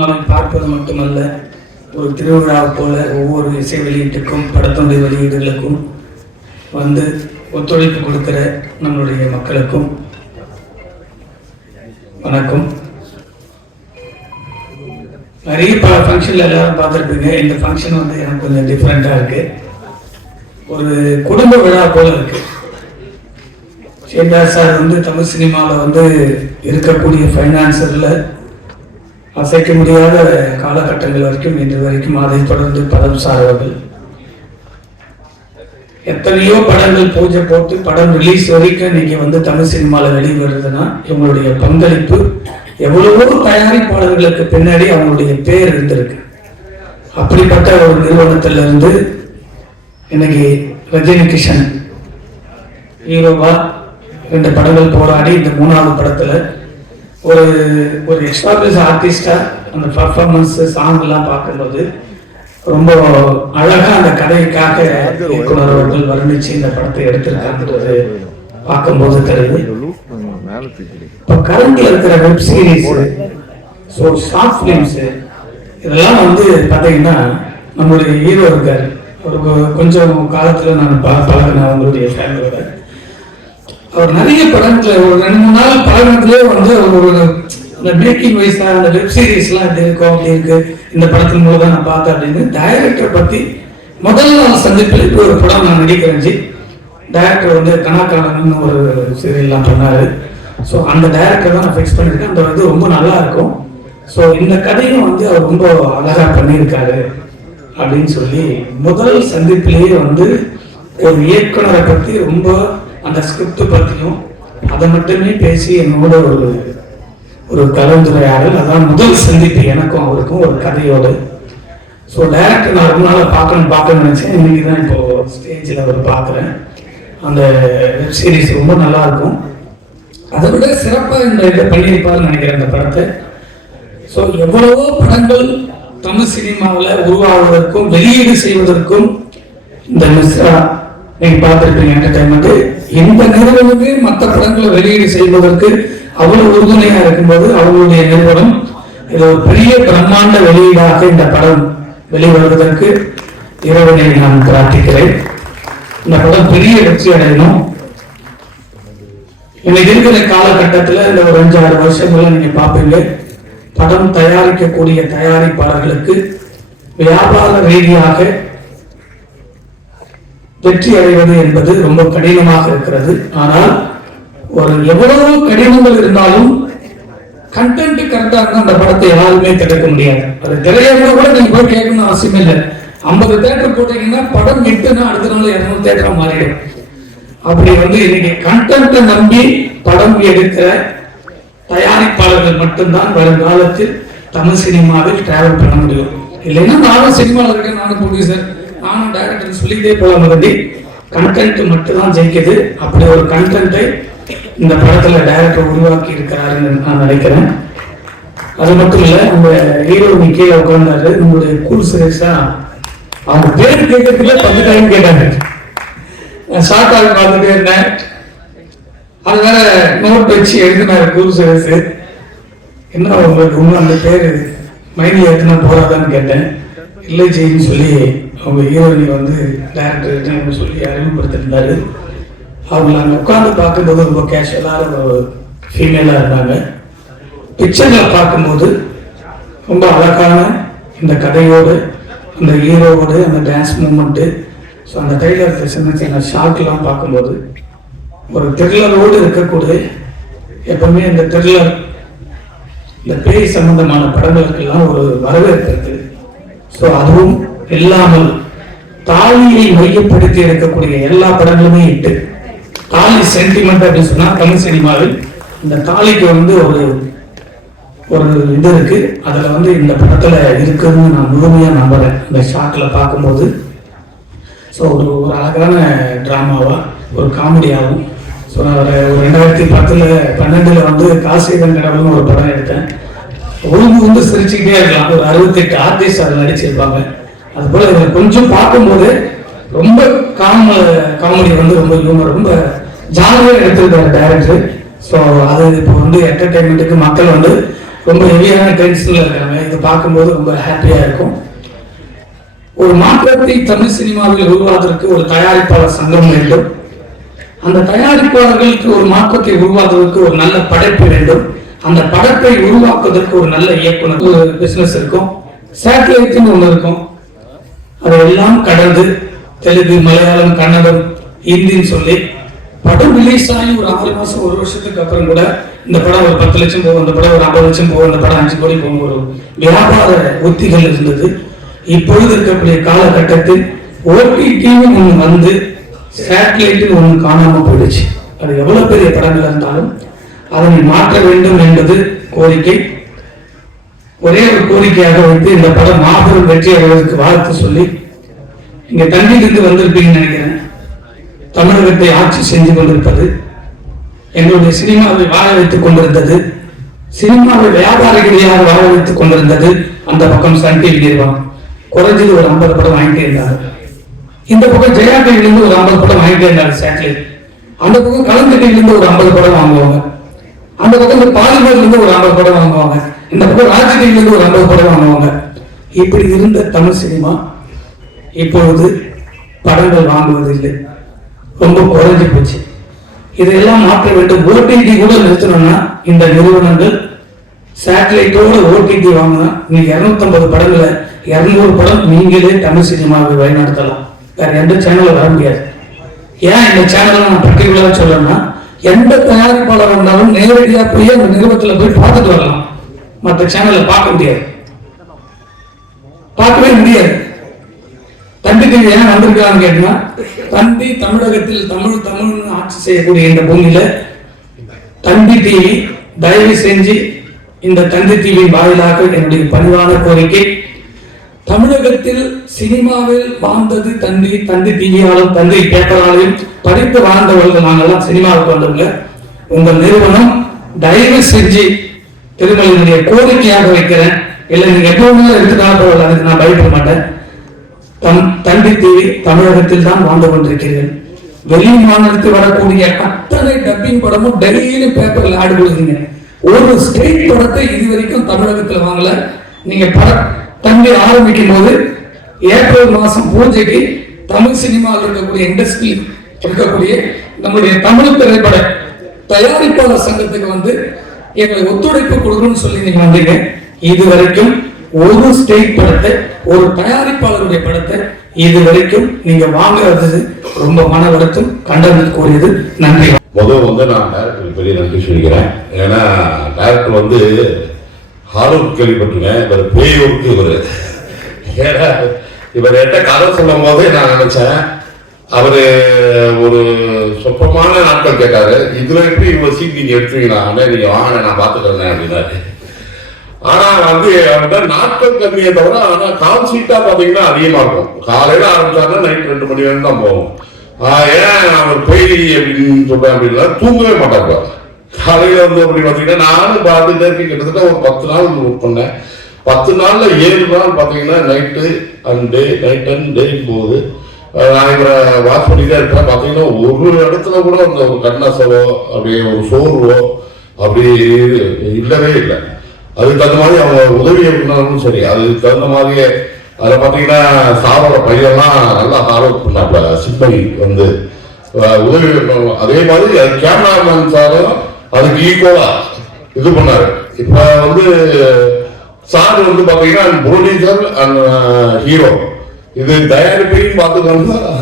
பார்ப்பது மட்டுமல்ல, ஒரு திருவிழா போல ஒவ்வொரு இசை வெளியீட்டுக்கும் படத்துடைய வெளியீடுகளுக்கும் வந்து ஒத்துழைப்பு கொடுக்கிற நம்மளுடைய மக்களுக்கும் வணக்கம். நிறைய ஃபங்க்ஷனில் எல்லாரும் பார்த்துருப்பீங்க. இந்த ஃபங்க்ஷன் வந்து எனக்கு கொஞ்சம் டிஃப்ரெண்ட்டாக இருக்குது. ஒரு குடும்ப விழா போல இருக்குது. சேந்தா சார் வந்து தமிழ் சினிமாவில் வந்து இருக்கக்கூடிய ஃபைனான்சரில் அசைக்க முடியாத காலகட்டங்கள் வரைக்கும் இன்று வரைக்கும் அதை தொடர்ந்து படம் சார்பவர்கள் எத்தனையோ படங்கள் பூஜை போட்டு படம் ரிலீஸ் வரைக்கும் இன்னைக்கு வந்து தமிழ் சினிமாவில் வெளிவருதுன்னா இவங்களுடைய பங்களிப்பு எவ்வளவோ தயாரிப்பாளர்களுக்கு பின்னாடி அவங்களுடைய பேர் இருந்திருக்கு. அப்படிப்பட்ட ஒரு நிறுவனத்திலிருந்து இன்னைக்கு ரஜினி கிஷன் ஹீரோவா 2 படங்கள் போராடி இந்த 3வது படத்துல ஒரு எக்ஸ்ட்ராபிளஸ் ஆர்டிஸ்டா அந்த பர்ஃபார்மன்ஸ் சாங் எல்லாம் பார்க்கும்போது ரொம்ப அழகா அந்த கதைக்காக இயக்குனர் அவர்கள் வர்ணிச்சு இந்த படத்தை எடுத்திருக்காங்கிறது பார்க்கும்போது தெரியுது. இப்போ கரண்ட்ல இருக்கிற வெப் சீரிஸ், ஷார்ட் பிலிம்ஸ் இதெல்லாம் வந்து பார்த்தீங்கன்னா நம்மளுடைய ஹீரோ இருக்காரு. ஒரு கொஞ்சம் காலத்துல நான் பழகின அவங்களுடைய ஃபேமிலியோட அவர் நிறைய படங்களை ஒரு 2-3 நாள் பழகத்திலே வந்து ஒரு அந்த மேக்கிங் வைஸா அந்த வெப் சீரிஸ்லாம் எப்படி இருக்கும், அப்படி இருக்கு, இந்த படத்தின் மூலம் தான் நான் பார்த்தேன் அப்படின்னு டைரக்டரை பத்தி முதல் நாள் சந்திப்பில் இப்போ ஒரு படம் நான் நடிக்கிறேன். டைரக்டர் வந்து கனாக்கானன்னு ஒரு சீரியல்லாம் பண்ணாரு. ஸோ அந்த டைரக்டர் தான் நான் ஃபிக்ஸ் பண்ணியிருக்கேன். அந்த இது ரொம்ப நல்லா இருக்கும். ஸோ இந்த கதையும் வந்து அவர் ரொம்ப அழகா பண்ணியிருக்காரு அப்படின்னு சொல்லி முதல் சந்திப்பிலேயே வந்து ஒரு இயக்குனரை பற்றி ரொம்ப அந்த ஸ்கிரிப்ட் பற்றியும் அதை மட்டுமே பேசி என்னோட ஒரு கலந்துரையாடல். அதான் முதல் சந்திப்பு எனக்கும் அவருக்கும் ஒரு கதையோடு. ஸோ டைரக்டர் நான் ரொம்ப நாளாக பார்க்கணும்னு நினச்சேன். இன்னைக்கு தான் இப்போ ஸ்டேஜில் அவர் பார்க்குறேன். அந்த வெப் சீரிஸ் ரொம்ப நல்லா இருக்கும். அதை விட சிறப்பாக இந்த இதை பண்ணியிருப்பாருன்னு நினைக்கிறேன் இந்த படத்தை. ஸோ எவ்வளவோ படங்கள் தமிழ் சினிமாவில் உருவாவதற்கும் வெளியீடு செய்வதற்கும் இந்த மிஸ்ரா நீங்க பார்த்துருப்பீங்க என்டர்டைன்மெண்ட். எந்த நிறுவனமே மற்ற படங்களை வெளியீடு செய்வதற்கு அவ்வளவு உறுதுணையா இருக்கும்போது அவங்களுடைய நிறுவனம் இது ஒரு பெரிய பிரம்மாண்ட வெளியீடாக இந்த படம் வெளிவருவதற்கு இறைவனை நான் பிரார்த்திக்கிறேன். இந்த படம் பெரிய வெற்றி அடையணும். இன்னைக்கு இருக்கிற காலகட்டத்தில் இந்த ஒரு 5-6 வருஷங்கள்ல நீங்க பார்ப்பீங்க, படம் தயாரிக்கக்கூடிய தயாரிப்பாளர்களுக்கு வியாபார ரீதியாக வெற்றி அடைவது என்பது ரொம்ப கடினமாக இருக்கிறது. ஆனால் ஒரு எவ்வளவு கடினங்கள் இருந்தாலும் கண்டென்ட் கரெக்டா இருந்தா அந்த படத்தை யாருமே திறக்க முடியாது. அது திரையரங்க கூட நீங்க போய் கேட்கணும்னு அவசியம் இல்லை. 50 தேட்டர் போட்டீங்கன்னா படம் 8 அடுத்த நாள் 200 தேட்டரா மாறிடும். அப்படி வந்து இன்னைக்கு கண்டென்ட்டை நம்பி படம் எடுக்கிற தயாரிப்பாளர்கள் மட்டும்தான் வருங்காலத்தில் தமிழ் சினிமாவில் டிராவல் பண்ண முடியும். இல்லைன்னா நானும் சினிமாவில் இருக்கேன், நானும் ப்ரொடியூசர், நானும் டைரக்டர் சொல்லிட்டே போலாம். மறுபடி கண்டென்ட் மட்டும்தான் ஜெயிக்குது. அப்படி ஒரு கண்டென்ட்டை இந்த படத்துல டைரக்டர் உருவாக்கி இருக்கிறாருன்னு நான் நினைக்கிறேன். அது மட்டும் இல்ல, அந்த ஹீரோ கீழே உட்கார்ந்தாரு. நம்மளுடைய கூல் சுரேஷா அவங்க பேர் கேட்கறதுல 10 டைம் கேட்டாங்க. ஷார்ட் ஆகி பார்த்துட்டே இருந்தேன். அது வேற நோட் வச்சு எழுதினாரு கூல் சுரேஷ். என்ன உங்களுக்கு இன்னும் அந்த பேர் மைண்ட்ல ஏற்றினா போறாதான்னு கேட்டேன். இல்லை ஜெயின்னு சொல்லி அவங்க ஹீரோயினி வந்து டைரக்டர் சொல்லி அறிமுகப்படுத்திருந்தாரு. அவங்க அங்கே உட்காந்து பார்க்கும்போது ரொம்ப கேஷுவலான ஒரு ஃபீமேலாக இருந்தாங்க. பிக்சரில் பார்க்கும்போது ரொம்ப அழகான இந்த கதையோடு அந்த ஹீரோவோடு அந்த டான்ஸ் மூமெண்ட்டு, ஸோ அந்த ட்ரெய்லர் சின்ன ஷார்ட்லாம் பார்க்கும்போது ஒரு த்ரில்லரோடு இருக்கக்கூடிய, எப்பவுமே இந்த த்ரில்லர் இந்த பேய் சம்பந்தமான படங்களுக்கெல்லாம் ஒரு வரவேற்பு இருக்கு. ஸோ அதுவும் இல்லாமல் தாலியை மையப்படுத்தி இருக்கக்கூடிய எல்லா படங்களுமே இட்டு தாலி சென்டிமெண்ட் அப்படின்னு சொன்னா தமிழ் சினிமாவில் இந்த தாலிக்கு வந்து ஒரு இது இருக்கு. அதுல வந்து இந்த படத்துல இருக்குன்னு நான் முழுமையா நம்புறேன். இந்த ஷார்ட்ல பார்க்கும்போது ஸோ ஒரு அழகான டிராமாவா ஒரு காமெடியாகவும். ஸோ நான் ஒரு 2010-12 வந்து காசிதன் கடவுள்னு ஒரு படம் எடுத்தேன். வந்து சிரிச்சுக்கிட்டே இருக்கலாம். ஒரு 68 ஆர்டிஸ்ட் அதில் நடிச்சிருப்பாங்க. அது போல கொஞ்சம் பார்க்கும்போது ரொம்ப காமெடி வந்து ரொம்ப ஹியூமர் ரொம்ப ஜாலியாக எடுத்திருக்காரு டைரக்டர். ஸோ அது இப்போ வந்து என்டர்டைன்மெண்ட்டுக்கு மக்கள் வந்து ரொம்ப ஹெவியான டென்ஷன்ல இருக்காங்க. இதை பார்க்கும்போது ரொம்ப ஹாப்பியா இருக்கும். ஒரு மாற்றத்தை தமிழ் சினிமாவில் உருவாவதற்கு ஒரு தயாரிப்பாளர் சங்கம் வேண்டும். அந்த தயாரிப்பாளர்களுக்கு ஒரு மாற்றத்தை உருவாக்குவதற்கு ஒரு நல்ல படைப்பு வேண்டும். அந்த படைப்பை உருவாக்குவதற்கு ஒரு நல்ல இயக்குனர், ஒரு பிசினஸ் இருக்கும், சேட்டலைட்னு ஒன்று இருக்கும். அதையெல்லாம் கடந்து தெலுங்கு, மலையாளம், கன்னடம், ஹிந்தின்னு சொல்லி படம் ரிலீஸ் ஆகி ஒரு 6 மாசம் 1 வருஷத்துக்கு அப்புறம் கூட இந்த படம் ஒரு 10 லட்சம் போகும், இந்த படம் ஒரு 50 லட்சம் போகும், இந்த படம் 5 கோடி போகும், ஒரு வியாபார உத்திகள் இருந்தது. இப்பொழுது இருக்கக்கூடிய காலகட்டத்தில் ஓடிடின்னு ஒன்று வந்து சேட்டலைட்னு ஒன்று காணாம போயிடுச்சு. அது எவ்வளவு பெரிய படங்கள் இருந்தாலும் அதனை மாற்ற வேண்டும் என்பது கோரிக்கை. ஒரே ஒரு கோரிக்கையாக வைத்து இந்த படம் மாபெரும் வெற்றி அடைவதற்கு வாழ்த்து சொல்லி, இங்க தண்ணியிலிருந்து வந்திருப்பீங்கன்னு நினைக்கிறேன். தமிழகத்தை ஆட்சி செஞ்சு கொண்டிருப்பது, எங்களுடைய சினிமாவை வாழ வைத்துக் கொண்டிருந்தது, சினிமாவை வியாபார ரீதியாக வாழ வைத்துக் கொண்டிருந்தது அந்த பக்கம் சன் டிவி நிறுவனம். குறைஞ்சது ஒரு 50 படம் வாங்கிட்டே இருந்தாங்க. இந்த பக்கம் ஜெயா டிவிலிருந்து ஒரு 50 படம் வாங்கிட்டே இருந்தாங்க சேட்டலைட். அந்த பக்கம் கலந்து டிவிலிருந்து ஒரு 50 படம் வாங்குவாங்க. அந்த பக்கம் பாலிமர்ல இருந்து ஒரு 50 படம் வாங்குவாங்க. இந்த பக்கம் ராஜ் டிவில இருந்து ஒரு 50 படம் வாங்குவாங்க. இப்படி இருந்த தமிழ் சினிமா இப்பொழுது படங்கள் வாங்குவதில்லை, ரொம்ப குறைஞ்சு போச்சு. இதையெல்லாம் மாற்ற வேண்டும். ஓடிடி கூட நிறுத்தணும்னா இந்த நிறுவனங்கள் சேட்டலைட்டோட ஓடிடி வாங்கினா நீங்க 250 படங்களை 200 படம் நீங்களே தமிழ் சினிமாவை வழிநடத்தலாம். வேற எந்த சேனலும் வர முடியாது. ஏன் இந்த சேனல் நான் பர்டிகுலரா சொல்லணும்னா, எந்த தயாரிப்பாளர் இருந்தாலும் நேரடியா போய் அந்த நிறுவனத்துல போய் பார்த்துட்டு வரலாம். மற்ற சேனலை பார்க்க முடியாது, பார்க்கவே முடியாது. தந்தி டிவி ஏன் வந்திருக்கான்னு கேட்டா, தந்தி தமிழகத்தில் தமிழ்னு ஆட்சி செய்யக்கூடிய இந்த பூமியில தந்தி டிவி தயவு செஞ்சு இந்த தந்தி டிவியின் வாயிலாக என்னுடைய பணிவான கோரிக்கை, தமிழகத்தில் சினிமாவில் வாழ்ந்தது தந்தி டிவியாலும் தந்தி பேப்பராலையும் படித்து வாழ்ந்தவர்கள் நாங்கெல்லாம் சினிமாவுக்கு வந்தவங்க. உங்கள் நிறுவனம் தயவு செஞ்சு திருமலையினுடைய கோரிக்கையாக வைக்கிறேன். இல்லை நீங்க எப்பவுமே எடுத்துக்காக அதுக்கு நான் பயப்பட மாட்டேன். தந்தி டிவி தமிழகத்தில் தான் வாழ்ந்து கொண்டிருக்கிறீர்கள். வெளி மாநிலத்தில் வரக்கூடிய அத்தனை டப்பிங் படமும் டெய்லி பேப்பர்ல ஆடு கொடுக்குறீங்க. ஒரு ஸ்டேட் படத்தை இதுவரைக்கும் தமிழகத்தில் வாங்கல. நீங்க தந்தி ஆரம்பிக்கும் போது ஏப்ரல் மாசம் பூஜைக்கு தமிழ் சினிமாவில் இருக்கக்கூடிய இண்டஸ்ட்ரி இருக்கக்கூடிய நம்முடைய தமிழ் திரைப்பட தயாரிப்பாளர் சங்கத்துக்கு வந்து எங்களை ஒத்துழைப்பு கொடுக்கணும்னு சொல்லி நீங்க வந்தீங்க. இதுவரைக்கும் ஒரு ஸ்டேட் படத்தை, ஒரு தயாரிப்பாளருடைய படத்தை இதுவரைக்கும் நீங்க வாங்குறது ரொம்ப மன வருத்தம், கண்டனத்துக்குரியது. நன்றி. முதல்ல நான் டைரக்டருக்கு பெரிய நன்றி சொல்லிக்கிறேன். ஏன்னா டைரக்டர் ஹாரூர் கேள்விப்பட்டிருக்கேன், இவர் பேயூருக்கு இவர். ஏன்னா இவர் என்கிட்ட கதை சொல்லும் போதே நான் நினைச்சேன், அவரு ஒரு சொப்பமான நாட்கள் கேட்டாரு, இதுல எப்படி இவ்வளவு சீட் நீங்க எடுத்துவீங்களா, நீங்க வாங்க நான் பாத்துக்கிறேன் அப்படின்னாரு. ஆனா அவர்கிட்ட நாட்கள் கம்மியை தவிர ஆனா கால் சீட்டா பாத்தீங்கன்னா அதிகமா இருக்கும். காலையில ஆரம்பிச்சாருன்னா நைட் 2 மணி வரைக்கும் தான் போகும். ஏன் அவர் போய் அப்படின்னு சொல்றேன் அப்படின்னா, தூங்கவே மாட்டாங்க. காலையில அப்படி பாத்தீங்கன்னா நானும் பார்த்துட்டே இருக்கேன். கிட்டத்தட்ட ஒரு 10 நாள் ஒர்க் பண்ணேன். 10 நாள்ல 7 நாள் பாத்தீங்கன்னா night and day, night and day போகுது. நான் இவரை வாட்ச் பண்ணிட்டே இருப்பேன். பாத்தீங்கன்னா ஒரு இடத்துல கூட அந்த ஒரு கண்ணசவோ அப்படியே ஒரு சோர்வோ அப்படி இல்லவே இல்லை. அதுக்கு தகுந்த மாதிரி அவங்க உதவி பண்ணாலும் சரி, அதுக்கு தகுந்த மாதிரியே அதில் பார்த்தீங்கன்னா சாரோட பையன்லாம் நல்லா ஹார்ட் ஒர்க் பண்ணாப்ல. சிப்பை உதவி பண்ணணும். அதே மாதிரி கேமராமேன் சாரும் அதுக்கு ஈக்குவலா இது பண்ணாரு. இப்ப சார் பாத்தீங்கன்னா ப்ரொடியூசர் அண்ட் ஹீரோ, இது தயாரிப்பையும் பார்த்துக்கணும்,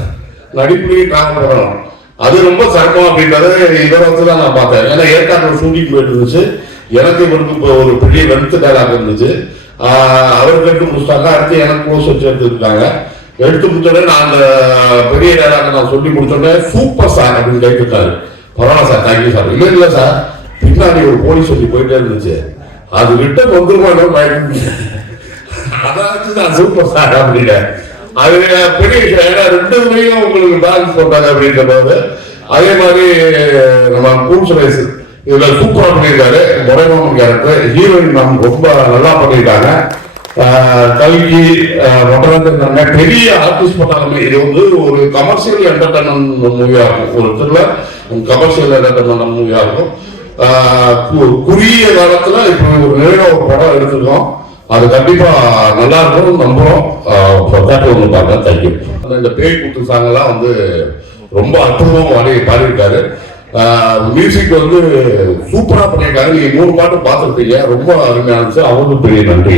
நடிப்புலையும் டிராவல் பண்ணணும். அது ரொம்ப சிரமம் அப்படின்றத இதை தான் நான் பார்த்தேன். ஏன்னா ஏற்காடு ஷூட்டிங் போயிட்டு இருந்துச்சு. எனக்கு இவருக்கு இப்போ ஒரு பெரிய லென்த் டைலாக் இருந்துச்சு. அவருக்கு எடுத்து முடிச்சிட்டாங்க. அடுத்து எனக்கு க்ளோஸ் வச்சு எடுத்துருக்காங்க. எடுத்து முடிச்சோடனே நான் அந்த பெரிய டைலாக் நான் சொல்லி முடிச்சோடனே சூப்பர் சார் அப்படின்னு கேட்டுட்டாரு. பரவாயில்ல சார், தேங்க்யூ சார். இல்லை சார், பின்னாடி ஒரு போலீஸ் சொல்லி போயிட்டே இருந்துச்சு, அது ரிட்டன் வந்துருமா பயன்படுத்தி அதான் நான் சூப்பர் சார் அப்படின்னு. அது பெரிய விஷயம். ஏன்னா 2 முறையும் உங்களுக்கு பேலன்ஸ் போட்டாங்க அப்படின்ற போது. அதே மாதிரி நம்ம கூல் சுரேஷ் இதுல சூப்பரா பண்ணியிருக்காரு. முறைமாமன் கேரக்டர், ஹீரோயின் மேம் ரொம்ப நல்லா பண்ணியிருக்காங்க. கல்கி மொட்டை பெரிய ஆர்டிஸ்ட் பண்ணாலுமே இது ஒரு கமர்ஷியல் என்டர்டைன்மெண்ட் மூவியா இருக்கும். ஒரு இடத்துல கமர்ஷியல் என்டர்டைன்மெண்ட் மூவியா இருக்கும். குறுகிய காலத்துல இப்போ ஒரு நிறைய ஒரு படம் எடுத்திருக்கோம். அது கண்டிப்பா நல்லா இருக்கும் நம்புறோம். ஒன்று பார்க்க தேங்க்யூ. இந்த பேய் கூத்து சாங்கெல்லாம் வந்து ரொம்ப அற்புதமா பாடியிருக்காரு. மியூசிக் வந்து சூப்பரா பண்ணியிருக்காரு. நீங்க 3 பாட்டு பார்த்துருப்பீங்க, ரொம்ப அருமையா இருந்துச்சு. அவங்களுக்கு பெரிய நன்றி.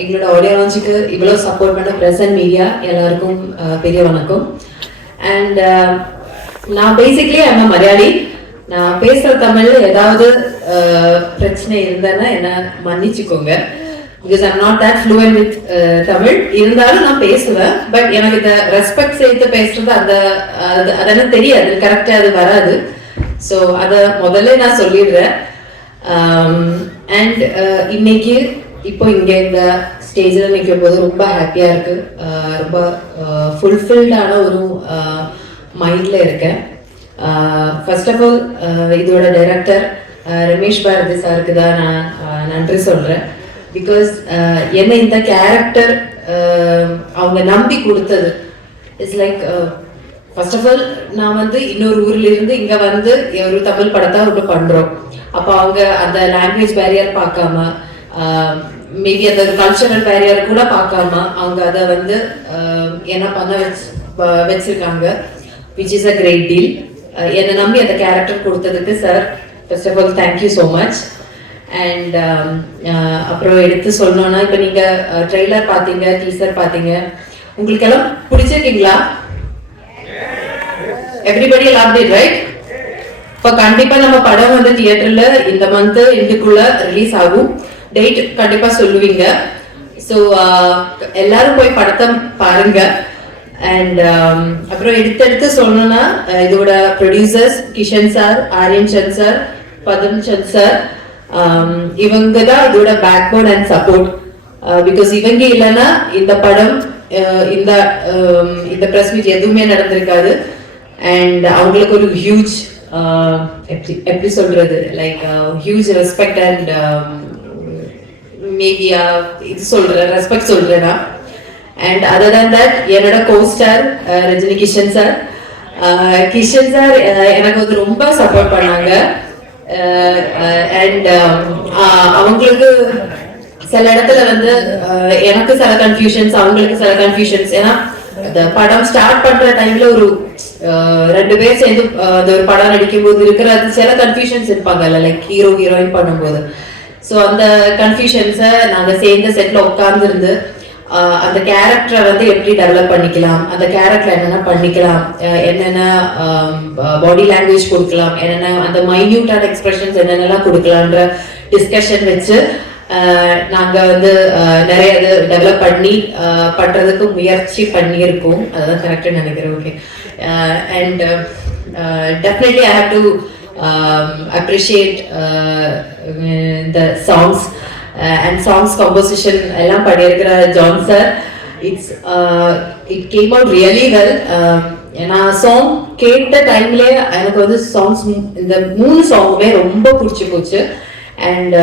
எங்களோட ஆடியோ லான்ச்சுக்கு இவ்வளவு சப்போர்ட் பண்ண பிரசன்ட் மீடியா எல்லாருக்கும் பெரிய வணக்கம். அண்ட் நான் பேசிக்கலி அண்ணா மலையாளி. நான் பேசுற தமிழ்ல ஏதாவது பிரச்சனை இருந்தேன்னா என்ன மன்னிச்சுக்கோங்க. Because I'm not that fluent with Tamil. இருந்தாலும் நான் பேசுவேன். பட் எனக்கு இந்த ரெஸ்பெக்ட் சேர்த்து பேசுறது அதெல்லாம் தெரியாது, கரெக்டா அது வராது. ஸோ அதை முதல்ல நான் சொல்லிடுறேன். அண்ட் இன்னைக்கு இப்போ இங்க இந்த ஸ்டேஜில் நிற்கும் போது ரொம்ப ஹாப்பியா இருக்கு. ரொம்ப ஃபுல்ஃபில்டான ஒரு மைண்ட்ல இருக்கேன். ஃபர்ஸ்ட் ஆஃப் ஆல் இதோட டைரக்டர் ரமேஷ் பாரதி சாருக்கு தான் நான் நன்றி சொல்றேன். பிகாஸ் என்ன இந்த கேரக்டர் அவங்க நம்பி கொடுத்தது it's like first of all நான் வந்து இன்னொரு ஊர்ல இருந்து இங்க வந்து ஒரு தமிழ் படத்தை ஒன்று பண்றோம். அப்போ அவங்க அந்த லாங்குவேஜ் பேரியர் பார்க்காம மேபி அந்த கல்ச்சரல் பேரியர் கூட பார்க்காம அவங்க அதை வந்து என்ன பண்ண வச்சிருக்காங்க, which is a great deal. என்னை நம்பி அந்த கேரக்டர் கொடுத்ததுக்கு sir first of all thank you so much. And அப்புறம் எடுத்து சொல்லணும்னா இப்போ நீங்க ட்ரெய்லர் பார்த்தீங்க, டீசர் பார்த்தீங்க, உங்களுக்கு எல்லாம் பிடிச்சிருக்கீங்களா? Everybody loved it, right? இப்போ கண்டிப்பா நம்ம படம் வந்து தியேட்டர்ல இந்த மந்த் இதுக்குள்ள ரிலீஸ் ஆகும். டேட் கண்டிப்பா சொல்லுவீங்க. ஸோ எல்லாரும் போய் படத்தை பாருங்க. அண்ட் அப்புறம் எடுத்து சொல்லணும்னா இதோட producers Kishan sir, Aryan Chand sir, Padam Chand sir, இவங்க தான் இதோட backbone and support. Because இவங்க இல்லைன்னா இந்த படம் இந்த பிரஸ் மீட் எதுவுமே நடந்திருக்காது. அண்ட் அவங்களுக்கு ஒரு ஹியூஜ் எப்படி சொல்றது like huge respect and maybe இது சொல்றேன், ரெஸ்பெக்ட் சொல்றேன்னா. அண்ட் அதர் தேன் தட் என்னோட கோஸ்டார் ரஜினி கிஷன் சார் எனக்கு வந்து ரொம்ப சப்போர்ட் பண்ணாங்க. அண்ட் அவங்களுக்கு சில இடத்துல வந்து எனக்கு சில கன்ஃபியூஷன்ஸ், அவங்களுக்கு சில கன்ஃபியூஷன்ஸ். ஏன்னா அந்த படம் ஸ்டார்ட் பண்ற டைம்ல ஒரு 2 பேர் சேர்ந்து அந்த ஒரு படம் நடிக்கும் போது இருக்கிற சில கன்ஃபியூஷன்ஸ் இருப்பாங்கல்ல, லைக் ஹீரோ ஹீரோயின் பண்ணும்போது. ஸோ அந்த கன்ஃபியூஷன்ஸை நாங்க சேர்ந்த செட்ல உட்கார்ந்து இருந்து அந்த கேரக்டரை வந்து எப்படி டெவலப் பண்ணிக்கலாம், அந்த கேரக்டர் என்னென்ன பண்ணிக்கலாம், என்னென்ன பாடி லாங்குவேஜ் கொடுக்கலாம், என்னென்ன அந்த மைன்யூட்டான எக்ஸ்பிரஷன்ஸ் என்னென்னலாம் கொடுக்கலான்ற டிஸ்கஷன் வச்சு நாங்க வந்து நிறைய இது டெவலப் பண்ணி பண்றதுக்கு முயற்சி பண்ணியிருக்கோம். அதுதான் கரெக்டாக நினைக்கிறேன். Okay. And definitely I have to appreciate the songs and songs composition எல்லாம் பண்ணியிருக்கிற John sir. It came out really well. நான் சாங் கேட்ட டைம்லேயே எனக்கு வந்து சாங்ஸ் இந்த 3 சாங்குமே ரொம்ப பிடிச்சி போச்சு. அண்ட்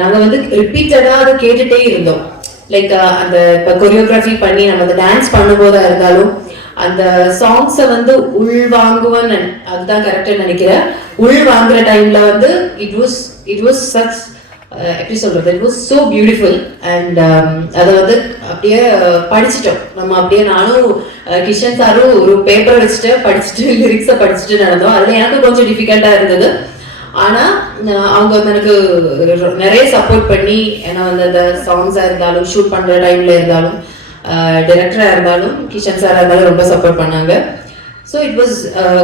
நாங்கள் வந்து ரிப்பீட்டடாக அதை கேட்டுட்டே இருந்தோம். லைக் அந்த இப்போ கொரியோகிராஃபி பண்ணி நம்ம அந்த டான்ஸ் பண்ணும்போதா இருந்தாலும் அந்த சாங்ஸை வந்து உள் வாங்குவேன்னு அதுதான் கரெக்டாக நினைக்கிறேன். உள் வாங்குற டைம்ல வந்து இட் வாஸ் சச் எப்படி சொல்றது, it was so beautiful. And அதை வந்து அப்படியே படிச்சுட்டோம் நம்ம. அப்படியே நானும் கிஷன் சாரும் ஒரு பேப்பரை வச்சுட்டு படிச்சுட்டு லிரிக்ஸை படிச்சுட்டு நடந்தோம். அதில் எனக்கு கொஞ்சம் டிஃபிகல்ட்டாக இருந்தது. ஆனால் அவங்க வந்து எனக்கு நிறைய சப்போர்ட் பண்ணி ஏன்னா வந்து அந்த சாங்ஸாக இருந்தாலும் ஷூட் பண்ணுற டைமில் இருந்தாலும் டைரக்டராக இருந்தாலும் கிஷன் சாராக இருந்தாலும் ரொம்ப சப்போர்ட் பண்ணாங்க. ஸோ இட் வாஸ்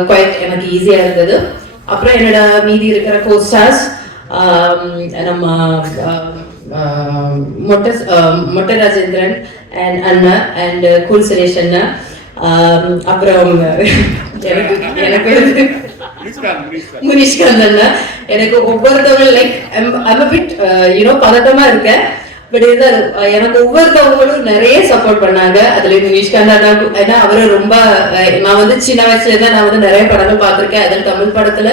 குவைட் எனக்கு ஈஸியாக இருந்தது. அப்புறம் என்னோட மீதி இருக்கிற கோஸ்டார்ஸ் நம்ம மொட்டை ராஜேந்திரன் அண்ட் அண்ணா அண்ட் கூல் சுரேஷ் அண்ணா, அப்புறம் எனக்கு முனிஷ்காந்த் அண்ணா. எனக்கு ஒவ்வொருத்தவங்க லைக் பதட்டமா இருக்கேன். பட் இருந்தாலும் எனக்கு ஒவ்வொருத்தவங்களும் நிறைய சப்போர்ட் பண்ணாங்க. அதுல முனிஷ்காந்த் அண்ணா ஏன்னா அவரு ரொம்ப நான் வந்து சின்ன வயசுல தான் நான் வந்து நிறைய படங்கள் பார்த்திருக்கேன். அதில் தமிழ் படத்துல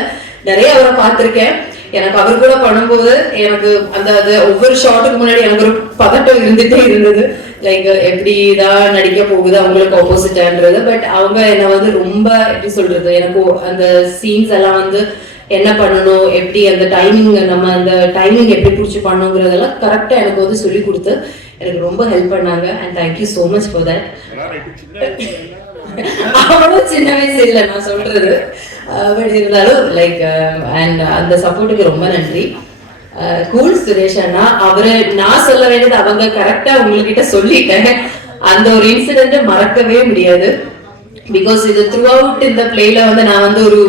நிறைய அவரை பார்த்திருக்கேன். எனக்கு அவர் கூட பண்ணும்போது எனக்கு அந்த ஒவ்வொரு ஷாட்டுக்கு முன்னாடி எனக்கு ஒரு பதட்டம் இருந்துட்டே இருந்தது. லைக் எப்படிதான் நடிக்க போகுது அவங்களுக்கு ஆப்போசிட்டான்றது. பட் அவங்க என்ன வந்து ரொம்ப எப்படி சொல்றது, எனக்கு அந்த சீன்ஸ் எல்லாம் வந்து என்ன பண்ணணும், எப்படி அந்த டைமிங், நம்ம அந்த டைமிங் எப்படி பிடிச்சி பண்ணணுங்கிறதெல்லாம் கரெக்டா எனக்கு வந்து சொல்லி கொடுத்து எனக்கு ரொம்ப ஹெல்ப் பண்ணாங்க. And thank you so much for that. அவ்வளோ சின்ன வயசு இல்லை நான் சொல்றது, பட் இருந்தாலும் லைக் அண்ட் அந்த சப்போர்ட்டுக்கு ரொம்ப நன்றி. கூல் சுரேஷ் அண்ணா, அவரை நான் சொல்ல வேண்டியது அவங்க கரெக்டா உங்ககிட்ட சொல்லிட்டேன். அந்த ஒரு இன்சிடென்ட் மறக்கவே முடியாது. பிகாஸ் இது த்ரூ அவுட் இந்த பிளேல வந்து நான் வந்து ஒரு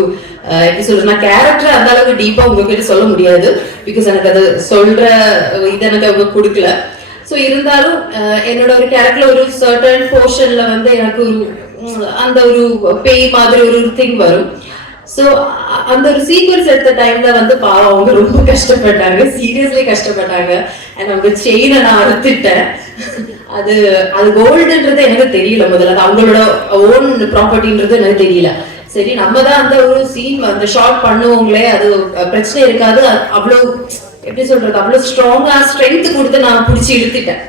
எப்படி சொல்றது, நான் கேரக்டர் அந்த அளவுக்கு டீப்பா உங்ககிட்ட சொல்ல முடியாது. பிகாஸ் எனக்கு அது சொல்ற இது எனக்கு அவங்க கொடுக்கல. ஸோ இருந்தாலும் என்னோட ஒரு கேரக்டர்ல ஒரு சர்டன் போர்ஷன்ல வந்து எனக்கு ஒரு அந்த ஒரு பேய் மாதிரி ஒரு திங் வரும். ஸோ அந்த ஒரு சீக்வன்ஸ் எடுத்த டைம்ல வந்து பாவம் அவங்க ரொம்ப கஷ்டப்பட்டாங்க, சீரியஸ்லி கஷ்டப்பட்டாங்க. அண்ட் அவங்க செயினை நான் அறுத்துட்டேன். அது கோல்டுன்றது எனக்கு தெரியல முதல்ல, அது அவங்களோட ஓன் ப்ராப்பர்ட்டின்றது எனக்கு தெரியல. சரி நம்ம தான் அந்த ஒரு சீன் அந்த ஷாட் பண்ணுவோங்களே, அது பிரச்சனை இருக்காது, அவ்வளோ எப்படி சொல்றது, அவ்வளோ ஸ்ட்ராங்கா ஸ்ட்ரென்த் கொடுத்து நான் பிடிச்சி இழுத்துட்டேன்.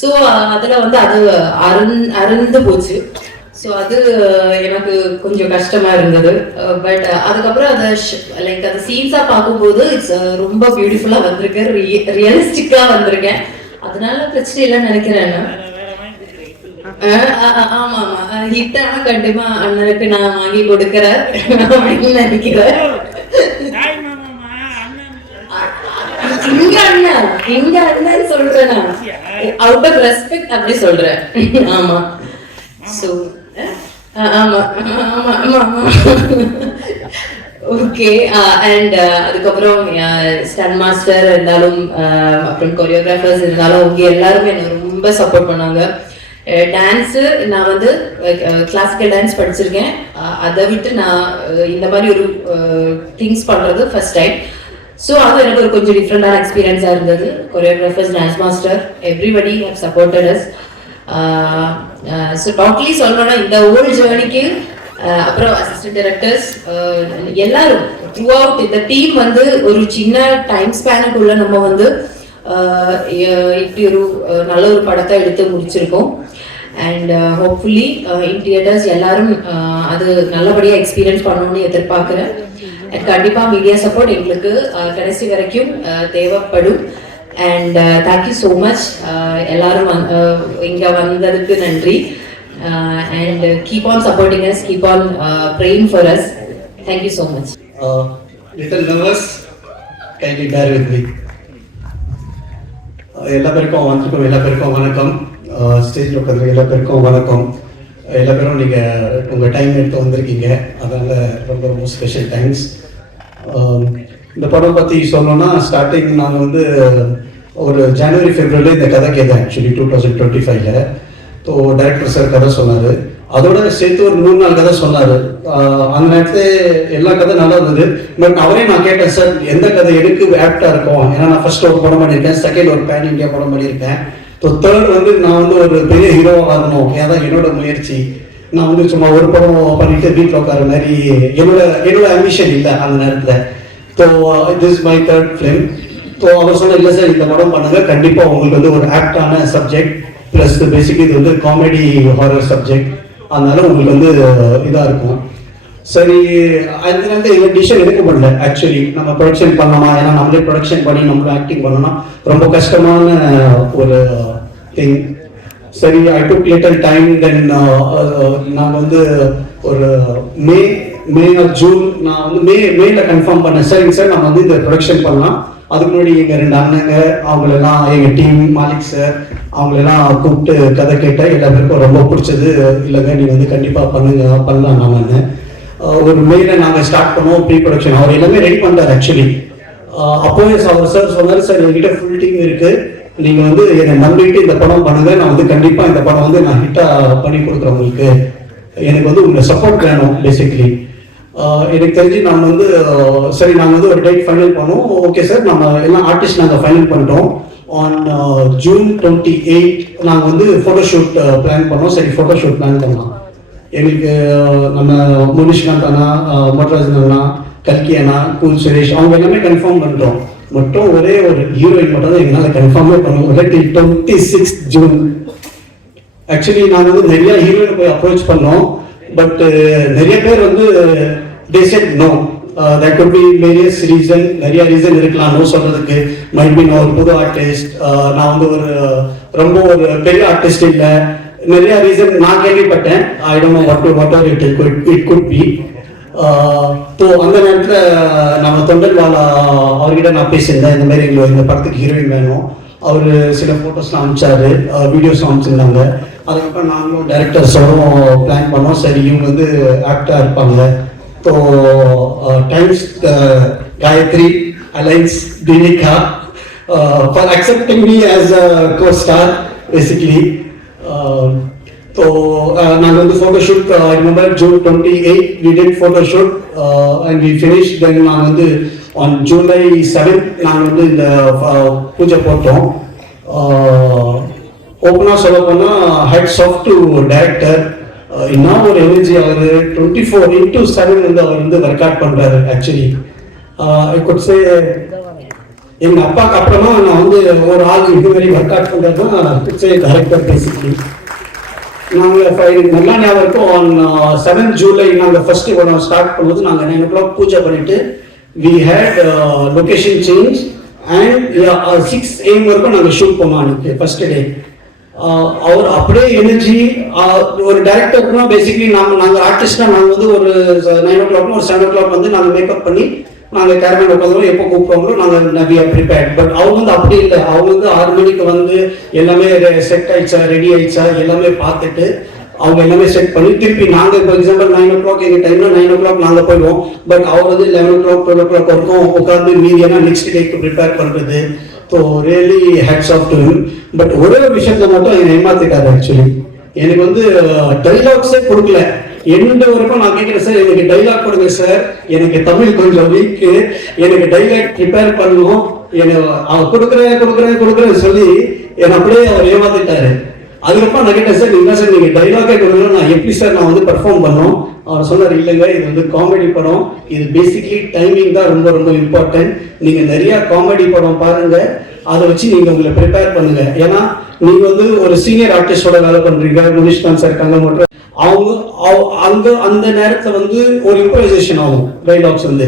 ஸோ அதுல வந்து அது அருந்து போச்சு. ஸோ அது எனக்கு கொஞ்சம் கஷ்டமா இருந்தது. பட் அதுக்கப்புறம் அதை லைக் அந்த சீன்ஸா பார்க்கும்போது இட்ஸ் ரொம்ப பியூட்டிஃபுல்லா வந்திருக்கேன், ரியலிஸ்டிக்கா வந்திருக்கேன். அதனால பிரச்சனை இல்லைன்னு நினைக்கிறேன். ஆமா ஆமா ஹிட் ஆனா கண்டிப்பா அண்ணனுக்கு நான் வாங்கி கொடுக்கறேன் அப்படின்னு நினைக்கிறேன். எங்க அண்ணன் சொல்றேன், அவுட் ஆஃப் ரெஸ்பெக்ட் அப்படி சொல்றேன். ஆமா சோ ஆமா ஆமா ஆமா ஆமா ஓகே. அண்ட் அதுக்கப்புறம் ஸ்டன் மாஸ்டர் இருந்தாலும் அப்புறம் கொரியோகிராஃபர்ஸ் இருந்தாலும் அவங்க எல்லாருமே எனக்கு ரொம்ப சப்போர்ட் பண்ணாங்க. டான்ஸு நான் வந்து கிளாசிக்கல் டான்ஸ் படிச்சிருக்கேன், அதை விட்டு நான் இந்த மாதிரி ஒரு திங்ஸ் பண்ணுறது ஃபர்ஸ்ட் டைம். ஸோ அது எனக்கு ஒரு கொஞ்சம் டிஃப்ரெண்டான எக்ஸ்பீரியன்ஸாக இருந்தது. Choreographers, dance master, everybody have supported us. So totally சொல்லணும்னா இந்த ஓல்டு ஜேர்னிக்கு அப்புறம் அசிஸ்டன்ட் டைரக்டர்ஸ் எல்லாரும் த்ரூ அவுட் இந்த டீம் வந்து ஒரு சின்ன டைம் ஸ்பேனுக்குள்ள நம்ம வந்து இப்படி ஒரு நல்ல ஒரு படத்தை எடுத்து முடிச்சிருக்கோம். அண்ட் ஹோப்ஃபுல்லி இன் தியேட்டர்ஸ் எல்லாரும் அது நல்லபடியாக எக்ஸ்பீரியன்ஸ் பண்ணணும்னு எதிர்பார்க்குறேன். அண்ட் கண்டிப்பாக மீடியா சப்போர்ட் எங்களுக்கு கடைசி வரைக்கும் தேவைப்படும். அண்ட் தேங்க்யூ ஸோ மச் எல்லாரும் இங்கே வந்ததுக்கு நன்றி. And keep on supporting us, keep on praying for us. Thank you so much. Little nervous, kindly bear with me. எல்லா பேருக்கும் வந்திருக்கோம், எல்லா பேருக்கும் வணக்கம். ஸ்டேஜில் உட்காந்து எல்லா பேருக்கும் வணக்கம். எல்லா பேரும் நீங்கள் உங்கள் டைம் எடுத்து வந்திருக்கீங்க, அதனால் ரொம்ப ரொம்ப ஸ்பெஷல் தேங்க்ஸ். இந்த படம் பற்றி சொல்லணும்னா ஸ்டார்டிங் நாங்கள் வந்து ஒரு ஜனவரி ஃபெப்ரவரியில் இந்த கதை கேட்டேன் ஆக்சுவலி 2025. ஸோ டைரக்டர் சார் கதை சொன்னார், அதோட சேர்த்து ஒரு 3 நாள் கதை சொன்னார். அந்த நேரத்தில் எல்லா கதை நல்லா இருந்தது. பட் அவரே நான் கேட்டேன், சார் எந்த கதை எடுக்க ஆப்டாக இருக்கும், ஏன்னா நான் ஃபர்ஸ்ட் ஒரு படம் பண்ணியிருக்கேன், செகண்ட் ஒரு பேன் இந்தியா படம் பண்ணியிருக்கேன். ஸோ தேர்ட் வந்து நான் வந்து ஒரு பெரிய ஹீரோவாக வரணும், ஏதான் என்னோட முயற்சி. நான் வந்து சும்மா ஒரு படம் பண்ணிட்டு வீட்டில் உட்கார மாதிரி என்னோட அம்பிஷன் இல்லை அந்த நேரத்தில். So this my third film. So அவர் சொன்ன, இல்லை சார் இந்த படம் பண்ணுங்க, கண்டிப்பாக உங்களுக்கு வந்து ஒரு ஆப்டான சப்ஜெக்ட் ப்ளஸ் பேசிக் இது வந்து காமெடி ஹாரர் சப்ஜெக்ட், அதனால உங்களுக்கு வந்து இதாக இருக்கும். சரி, அது வந்து எங்கள் டிசிஷன் எடுக்க முடியல ஆக்சுவலி. நம்ம ப்ரொடக்ஷன் பண்ணலாமா, ஏன்னா நம்மளே ப்ரொடக்ஷன் பண்ணி நம்மளும் ஆக்டிங் பண்ணோம்னா ரொம்ப கஷ்டமான ஒரு திங். சரி, ஐ டுக் லிட்டில் டைம். தென் நான் வந்து ஒரு மே ஆர் ஜூன் நான் வந்து மேல கன்ஃபார்ம் பண்ணேன். சரிங்க சார் நம்ம வந்து இந்த ப்ரொடக்ஷன் பண்ணலாம். அதுக்கு முன்னாடி எங்கள் 2 அண்ணங்க அவங்களெல்லாம் எங்கள் டீம் மாலிக் சார் அவங்களெல்லாம் கூப்பிட்டு கதை கேட்டேன். எல்லா பேருக்கும் ரொம்ப பிடிச்சது. இல்லைங்க நீங்கள் வந்து கண்டிப்பாக பண்ணலாம். நான் வந்து ஒரு மேல நாங்கள் ஸ்டார்ட் பண்ணுவோம் ப்ரீ ப்ரொடக்ஷன். அவர் எல்லாமே ரெடி பண்ணிட்டார் ஆக்சுவலி. அப்போவே அவர் சார் சொன்னார், சார் என்கிட்ட ஃபுல் டீம் இருக்குது, நீங்கள் வந்து என்னை நம்பிட்டு இந்த படம் பண்ணுங்க, நான் வந்து கண்டிப்பாக இந்த படம் வந்து நான் ஹிட்டாக பண்ணி கொடுக்குறேன் உங்களுக்கு. எனக்கு வந்து உங்களை சப்போர்ட் வேணும் பேசிக்கலி. எனக்கு தெரிஞ்சு நாங்கள் வந்து சரி நாங்கள் வந்து ஒரு டேட் ஃபைனல் பண்ணோம். ஓகே சார், நம்ம எல்லாம் ஆர்டிஸ்ட் நாங்கள் ஃபைனல் பண்ணிட்டோம். ஆன் ஜூன் 28 நாங்கள் வந்து ஃபோட்டோஷூட் பிளான் பண்ணோம். சரி ஃபோட்டோஷூட் பிளான் பண்ணலாம். எங்களுக்கு நம்ம முனிஷ்காந்த் அண்ணா, மொட்ராஜன் அண்ணா, கல்கி அண்ணா, கூல் சுரேஷ் அவங்க எல்லாமே கன்ஃபார்ம் பண்ணுறோம். மட்டும் ஒரே ஒரு ஹீரோயின் மட்டும் தான் எங்களால் கன்ஃபார்மே பண்ண முடியல till 26 ஜூன். ஆக்சுவலி நாங்கள் வந்து நிறைய ஹீரோயினை போய் அப்ரோச் பண்ணோம். பட் நிறைய பேர் வந்து they said no. That could be various reason. நிறைய ரீசன் இருக்கலாம் நோ சொல்றதுக்கு. மைட் பி நான் ஒரு புது ஆர்டிஸ்ட், நான் வந்து ஒரு ரொம்ப ஒரு பெரிய ஆர்டிஸ்ட் இல்லை, நிறைய ரீசன் நான் கேள்விப்பட்டேன். I don't know what are it could be. So அந்த நேரத்தில் நம்ம தொண்டல்வாலா அவர்கிட்ட நான் பேசியிருந்தேன், இந்த மாதிரி எங்களுக்கு இந்த படத்துக்கு ஹீரோயின் வேணும். அவர் சில ஃபோட்டோஸ்லாம் அனுப்பிச்சாரு, வீடியோஸ்லாம் அனுப்பிச்சிருந்தாங்க. அதுக்கப்புறம் நாங்களும் டைரக்டர்ஸோடும் பிளான் பண்ணோம். சரி இவங்க வந்து ஆக்டாக இருப்பாங்க. So times Gayathri alliance Dheenika for accepting me as a co-star basically. So நாங்கள் வந்து photoshoot I remember June 28 we did photoshoot and we finished. Then நாங்கள் வந்து on July 7th நாங்கள் வந்து இந்த பூஜை போட்டோம். ஓப்பனாக சொல்ல போனால் ஹெட்ஸ் ஆஃப் டு டைரக்டர். இன்னும் ஒரு எனர்ஜி அவர் 24/7 வந்து அவர் வந்து ஒர்க் அவுட் பண்ணுறாரு. ஆக்சுவலி ஐ குட் சே எங்கள் அப்பாவுக்கு அப்புறமா நான் வந்து ஒரு ஆள் இது மாதிரி ஒர்க் அவுட் பண்ணுறதுனா குட் சே டைரக்டர் பேசிக்கலி. நாங்கள் நல்லா ஞாபகம் இருக்கும். ஆன் 7th July நாங்கள் ஃபர்ஸ்ட் படம் ஸ்டார்ட் பண்ணும்போது நாங்கள் 9 o'clock பூஜை பண்ணிட்டு we had location change and 6 AM வரைக்கும் நாங்கள் ஷூட் பண்ணோம் அன்னைக்கு ஃபர்ஸ்ட் டே. அவர் அப்படியே எனர்ஜி ஒரு டைரக்டர்னா பேசிக்கலி நாங்கள் ஆர்டிஸ்டாக நாங்கள் வந்து ஒரு 9 o'clock ஒரு 7 o'clock வந்து நாங்கள் மேக்கப் பண்ணி நாங்கள் கேரமேன் உட்காந்துருவோம். எப்போ கூப்பிடுவாங்களோ நாங்கள் வி ஆர் ப்ரிப்பேர்ட். பட் அவங்க வந்து அப்படி இல்லை. அவங்க வந்து 6 மணிக்கு வந்து எல்லாமே செட் ஆயிடுச்சா ரெடி ஆயிடுச்சா எல்லாமே பார்த்துட்டு அவங்க எல்லாமே செட் பண்ணி திருப்பி நாங்கள் இப்போ எக்ஸாம்பிள் 9 o'clock எங்கள் டைம்னா 9 o'clock நாங்கள் போயிடுவோம். பட் அவர் வந்து 11 o'clock 12 o'clock வரைக்கும் உட்காந்து மீதியெல்லாம் நெக்ஸ்ட் டேக்கு ப்ரிப்பேர் பண்ணுறது. So really hats off to him. But ஒரே விஷயத்தை மட்டும் என்னை ஏமாத்திட்டாரு. ஆக்சுவலி எனக்கு வந்து டைலாக்ஸே கொடுக்கல. எந்த வரைக்கும் நான் கேட்குறேன், சார் எனக்கு டைலாக் கொடுங்க சார், எனக்கு தமிழ் கொஞ்சம் வீக்கு, எனக்கு டைலாக் ப்ரிப்பேர் பண்ணணும், எனக்கு அவன் கொடுக்குறேன்னு சொல்லி என்னை அப்படியே அவர் ஏமாத்திட்டாரு. அதுக்கப்புறம் நான் கேட்டேன், சார் நீங்கள் சார் நீங்கள் டைலாக்கே கொடுக்கணும், நான் எப்படி சார் நான் வந்து பர்ஃபார்ம் பண்ணோம்? அவர் சொன்னார், இல்லைங்க இது வந்து காமெடி படம், இது பேசிக்லி டைமிங் தான் ரொம்ப ரொம்ப இம்பார்ட்டன்ட். நீங்கள் நிறையா காமெடி படம் பாருங்கள், அதை வச்சு நீங்கள் உங்களை ப்ரிப்பேர் பண்ணுங்க. ஏன்னா நீங்கள் வந்து ஒரு சீனியர் ஆர்டிஸ்டோட வேலை பண்ணுறீங்க, முனிஷ்காந்த் சார் இருக்காங்க மற்றும் அவங்க அந்த நேரத்தில் வந்து ஒரு இம்ப்ரவைசேஷன் ஆகும் டைலாக்ஸ் வந்து.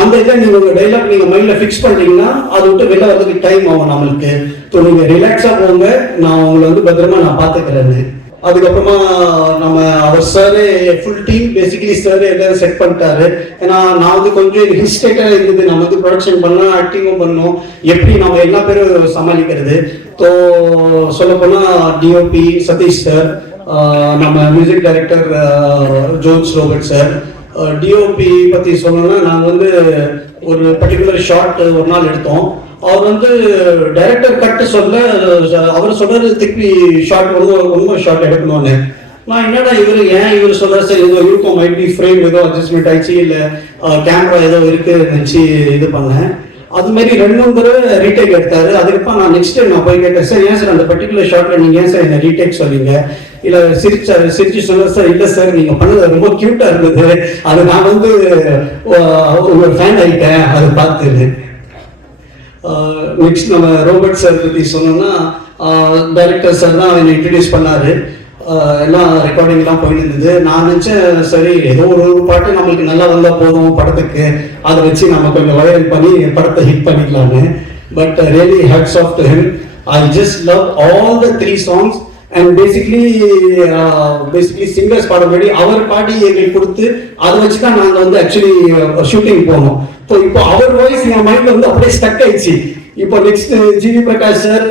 அந்த இதை நீங்கள் உங்கள் டைலாக் நீங்கள் மைண்டில் ஃபிக்ஸ் பண்ணுறீங்கன்னா அதை விட்டு வெளில வரதுக்கு டைம் ஆகும் நம்மளுக்கு. ஸோ நீங்கள் ரிலாக்ஸாக போங்க, நான் உங்களை வந்து பத்திரமா நான் பார்த்துக்கிறேன்னு. அதுக்கப்புறமா நம்ம அவர் sir full team basically sir எல்லாரும் செட் பண்ணிட்டாரு. ஏன்னா நான் வந்து கொஞ்சம் ஹிஸ்டேட்டாக இருந்தது, நம்ம வந்து ப்ரொடக்ஷன் பண்ணலாம், ஆக்டிங்கும் பண்ணோம், எப்படி நம்ம எல்லா பேரும் சமாளிக்கிறது. ஸோ சொல்லப்போனால் டிஓபி சதீஷ் சார், நம்ம music director Jones Robert sir. DOP பற்றி சொல்லணும்னா நாங்கள் வந்து ஒரு பர்டிகுலர் ஷாட் ஒரு நாள் எடுத்தோம். அவர் வந்து டைரக்டர் கட்டு சொல்ல அவர் சொல்றது திருப்பி ஷார்ட் ரொம்ப ஷார்ட் எடுக்கணும்னு. நான் என்னடா இவர் சொல்ற சார் ஏதோ இருக்கும், மைட் பி ஃப்ரேம் ஏதோ அட்ஜஸ்ட்மெண்ட் ஆயிடுச்சு, இல்லை கேமரா ஏதோ இருக்கு நினச்சி இது பண்ணேன். அது மாதிரி 2-3 தடவை ரீடேக் எடுத்தாரு. அதுக்கப்புறம் நான் நெக்ஸ்ட் நான் போய் கேட்டேன், சார் ஏன் சார் அந்த பர்டிகுலர் ஷார்ட்ல நீங்க ஏன் சார் என்ன ரீடேக் சொன்னீங்க? இல்லை சிரிச்சு சொன்ன சார், இல்லை சார் நீங்க பண்ணது ரொம்ப கியூட்டா இருந்தது, அது நான் வந்து ஒரு ஃபேன் ஆயிட்டேன் அதை பார்த்துது. நெக்ஸ்ட் நம்ம ரோபர்ட் சார் பற்றி சொன்னோம்னா, டைரக்டர் சார் தான் என்னை இன்ட்ரடியூஸ் பண்ணாரு. எல்லாம் ரெக்கார்டிங்லாம் போயிட்டு இருந்தது. நான் நினச்சேன் சரி ஏதோ ஒரு பாட்டு நம்மளுக்கு நல்லா வந்தால் போதும் படத்துக்கு, அதை வச்சு நம்ம கொஞ்சம் வைரல் பண்ணி படத்தை ஹிட் பண்ணிக்கலான்னு. But really hats off to him. I just love all the 3 songs and basically singers பாட வேண்டி அவர் பாடி எங்களுக்கு கொடுத்து அதை வச்சு தான் நாங்கள் வந்து ஆக்சுவலி ஷூட்டிங் போனோம். ஸோ இப்போ அவர் வாய்ஸ் என் மைண்டில் வந்து அப்படியே ஸ்டக் ஆயிடுச்சு. இப்போ next GV Prakash sir,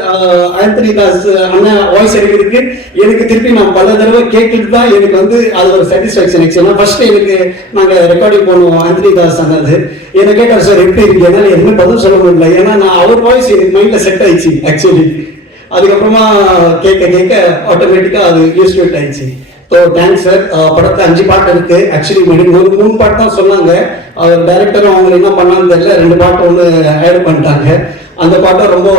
Anthony Das அண்ணன் வாய்ஸ் எடுக்கிறதுக்கு எனக்கு திருப்பி நான் பல தடவை கேட்டுட்டு தான் எனக்கு வந்து அது ஒரு சாட்டிஸ்ஃபேக்ஷன் ஆச்சு. ஏன்னா ஃபர்ஸ்ட் எனக்கு நாங்கள் ரெக்கார்டிங் பண்ணுவோம் ஆந்தனி தாஸ் அண்ணது என்ன கேட்டார், சார் எப்படி இருக்கு, என்னால் எதுவுமே பதில் சொல்ல முடியல. ஏன்னா நான் அவர் வாய்ஸ் எனக்கு மைண்டில் செட் ஆயிடுச்சு ஆக்சுவலி. அதுக்கப்புறமா கேட்க ஆட்டோமேட்டிக்காக அது யூஸ்ட் ஆயிடுச்சு. So thanks sir. படத்தில் 5 பாட்டு இருக்கு. ஆக்சுவலி 3 பாட்டு தான் சொன்னாங்க. அவர் டைரக்டரும் அவங்க என்ன பண்ணான்னு தெரியல, 2 பாட்டு ஒன்று ஆட் பண்ணிட்டாங்க. அந்த பாட்டும் ரொம்ப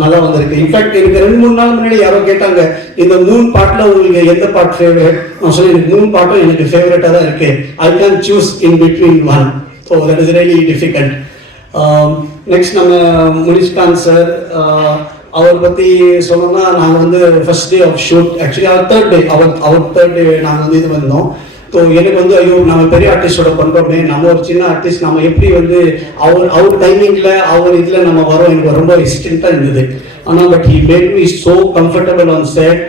நல்லா வந்திருக்கு. இன்ஃபேக்ட் எனக்கு 2-3 நாள் முன்னாடி யாரோ கேட்டாங்க, இந்த 3 பாட்டில் உங்களுக்கு எந்த பாட்டு ஃபேவரட்? நான் சொல்லி எனக்கு 3 பாட்டும் எனக்கு ஃபேவரட்டாக தான் இருக்கு. I can choose in between one. So that is really difficult. Next நம்ம முனிஷ்காந்த் சார், அவர் பற்றி சொல்லணும்னா நாங்கள் வந்து first day of shoot, actually அவர் தேர்ட் டே நாங்கள் வந்து இது வந்தோம். ஸோ எனக்கு வந்து ஐயோ நம்ம பெரிய ஆர்டிஸ்டோட பண்ணுறோமே, நம்ம ஒரு சின்ன ஆர்டிஸ்ட், நம்ம எப்படி வந்து அவர் டைமிங்கில் அவர் இதில் நம்ம வரோம், எனக்கு ரொம்ப ரெசிஸ்டண்ட்டாக இருந்தது. ஆனால் but he made me so comfortable on set.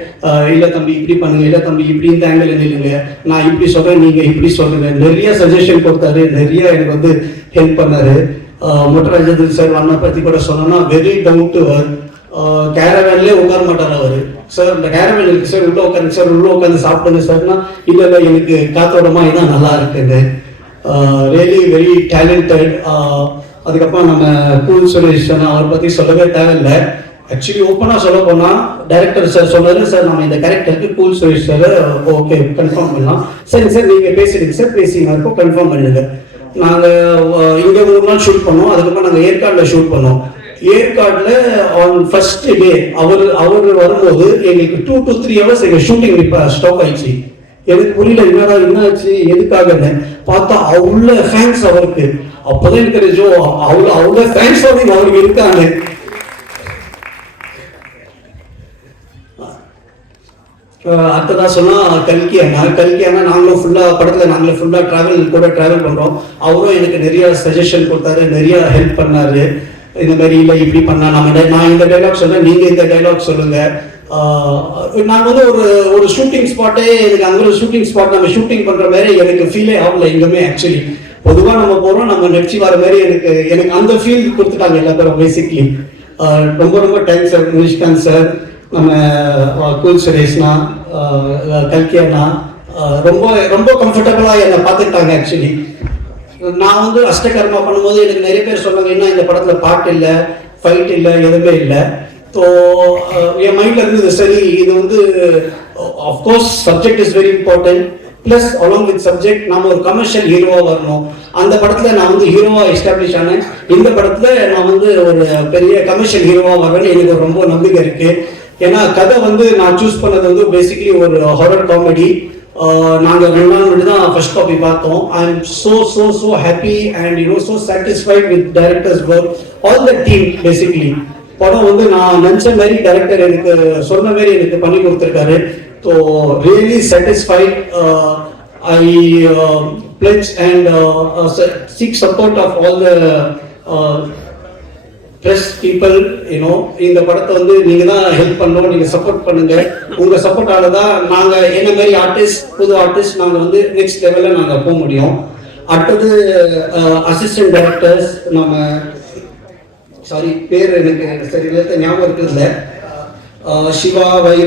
இல்லை தம்பி இப்படி பண்ணுங்க, இல்லை தம்பி இப்படி இந்த ஆங்கிள் நில்லுங்க, நான் இப்படி சொல்கிறேன் நீங்கள் இப்படி சொல்லுங்க, நிறைய சஜஷன் கொடுத்தாரு, நிறைய எனக்கு வந்து ஹெல்ப் பண்ணாரு. மொட்டராஜன் சார் அண்ணா பற்றி கூட சொன்னோன்னா வெரி டவுன் டு அர்த். கேரவேன்லேயே உட்கார மாட்டார் அவர். சார் இந்த கேரவேன் இருக்கு சார், உள்ளே உட்காருங்க சார், உள்ளே உட்காந்து சாப்பிடுங்க சார்னா இல்லை எனக்கு காத்தோடமா இதான் நல்லா இருக்குங்க. Really very talented. அதுக்கப்புறம் நம்ம கூல் சுரேஷ் அவர் பற்றி சொல்லவே தேவையில்லை. ஆக்சுவலி ஓப்பனாக சொல்ல போனால் டைரக்டர் சார் சொன்னார், சார் நம்ம இந்த கேரக்டருக்கு cool Suresh sir okay confirm பண்ணலாம். சரி சார் நீங்கள் பேசுறீங்க சார், பேசிங்க இருக்கும் கன்ஃபார்ம் பண்ணுங்க. நாங்கள் இங்கே 3 நாள் ஷூட் பண்ணோம். அதுக்கப்புறம் நாங்கள் ஏற்காடில் ஷூட் பண்ணோம். ஏற்காடில் ஆன் ஃபர்ஸ்ட் டே அவர் வரும்போது எங்களுக்கு 2 to 3 hours எங்கள் ஷூட்டிங் ஸ்டாப் ஆயிடுச்சு. எனக்கு புரியல என்னடா என்னாச்சு எதுக்காகன்னு பார்த்தா அவ்வளோ ஃபேன்ஸ் அவருக்கு. அப்போதான் எனக்கு தெரிஞ்சோ அவ்வளோ ஃபேன்ஸ் அவருக்கு இருக்காங்க. அடுத்ததாக சொன்னால் கல்கி அண்ணா நாங்களும் ஃபுல்லாக படத்தில் நாங்களும் ஃபுல்லாக ட்ராவல் பண்ணுறோம். அவரும் எனக்கு நிறைய சஜஷன் கொடுத்தாரு, நிறைய ஹெல்ப் பண்ணாரு. இந்த மாதிரி இல்லை இப்படி பண்ணா நான் இந்த டைலாக் சொல்றேன், நீங்கள் இந்த டைலாக் சொல்லுங்க. நான் வந்து ஒரு ஷூட்டிங் ஸ்பாட்டே எனக்கு அங்கே ஒரு ஷூட்டிங் ஸ்பாட் நம்ம ஷூட்டிங் பண்ணுற மாதிரி எனக்கு ஃபீலே ஆகல எங்குமே. ஆக்சுவலி பொதுவாக நம்ம போகிறோம், நம்ம நடிச்சு வர மாதிரி எனக்கு அந்த ஃபீல் கொடுத்துட்டாங்க எல்லா பேரும் பேசிக்லி. ரொம்ப தேங்க்ஸ் சார், முனிஷ்காந்த் சார், நம்ம கூல் சுரேஷ்னா, கல்கி அண்ணா ரொம்ப கம்ஃபர்டபுளாக என்னை பார்த்துக்கிட்டாங்க. ஆக்சுவலி நான் வந்து அஷ்டகர்மா பண்ணும்போது எனக்கு நிறைய பேர் சொன்னாங்க என்ன இந்த படத்தில் பாட்டு இல்லை, ஃபைட் இல்லை, எதுவுமே இல்லை. ஸோ என் மைண்டில் இருந்தது சரி இது வந்து of course subject is very important, plus along with subject நம்ம ஒரு கமர்ஷியல் ஹீரோவாக வரணும். அந்த படத்தில் நான் வந்து ஹீரோவாக எஸ்டாப்ளிஷ் ஆனேன். இந்த படத்தில் நான் வந்து ஒரு பெரிய கமர்ஷியல் ஹீரோவாக வரேன்னு எனக்கு ரொம்ப நம்பிக்கை இருக்குது. ஏன்னா கதை வந்து நான் சூஸ் பண்ணது வந்து பேசிக்கலி ஒரு ஹாரர் காமெடி. நாங்கள் 2 நாள் மட்டும் தான் ஃபர்ஸ்ட் காப்பி பார்த்தோம். I am so happy and so satisfied with director's work, all the team basically. படம் வந்து நான் நினச்ச மாதிரி டைரக்டர் எனக்கு சொன்ன மாதிரி எனக்கு பண்ணி கொடுத்துருக்காரு. So really satisfied. I pledge and seek support of all the press people. இந்த படத்தை வந்து நீங்கள் தான் ஹெல்ப் பண்ணணும், நீங்கள் சப்போர்ட் பண்ணுங்க. உங்கள் சப்போர்ட்டால தான் நாங்கள் என்ன மாதிரி ஆர்டிஸ்ட், புது ஆர்டிஸ்ட் நாங்கள் வந்து நெக்ஸ்ட் லெவலில் நாங்கள் போக முடியும். அடுத்தது அசிஸ்டன்ட் டைரக்டர்ஸ் நம்ம சாரி பேர் எனக்கு சரி ஞாபகம் இருக்குதுல்ல, சிவா வை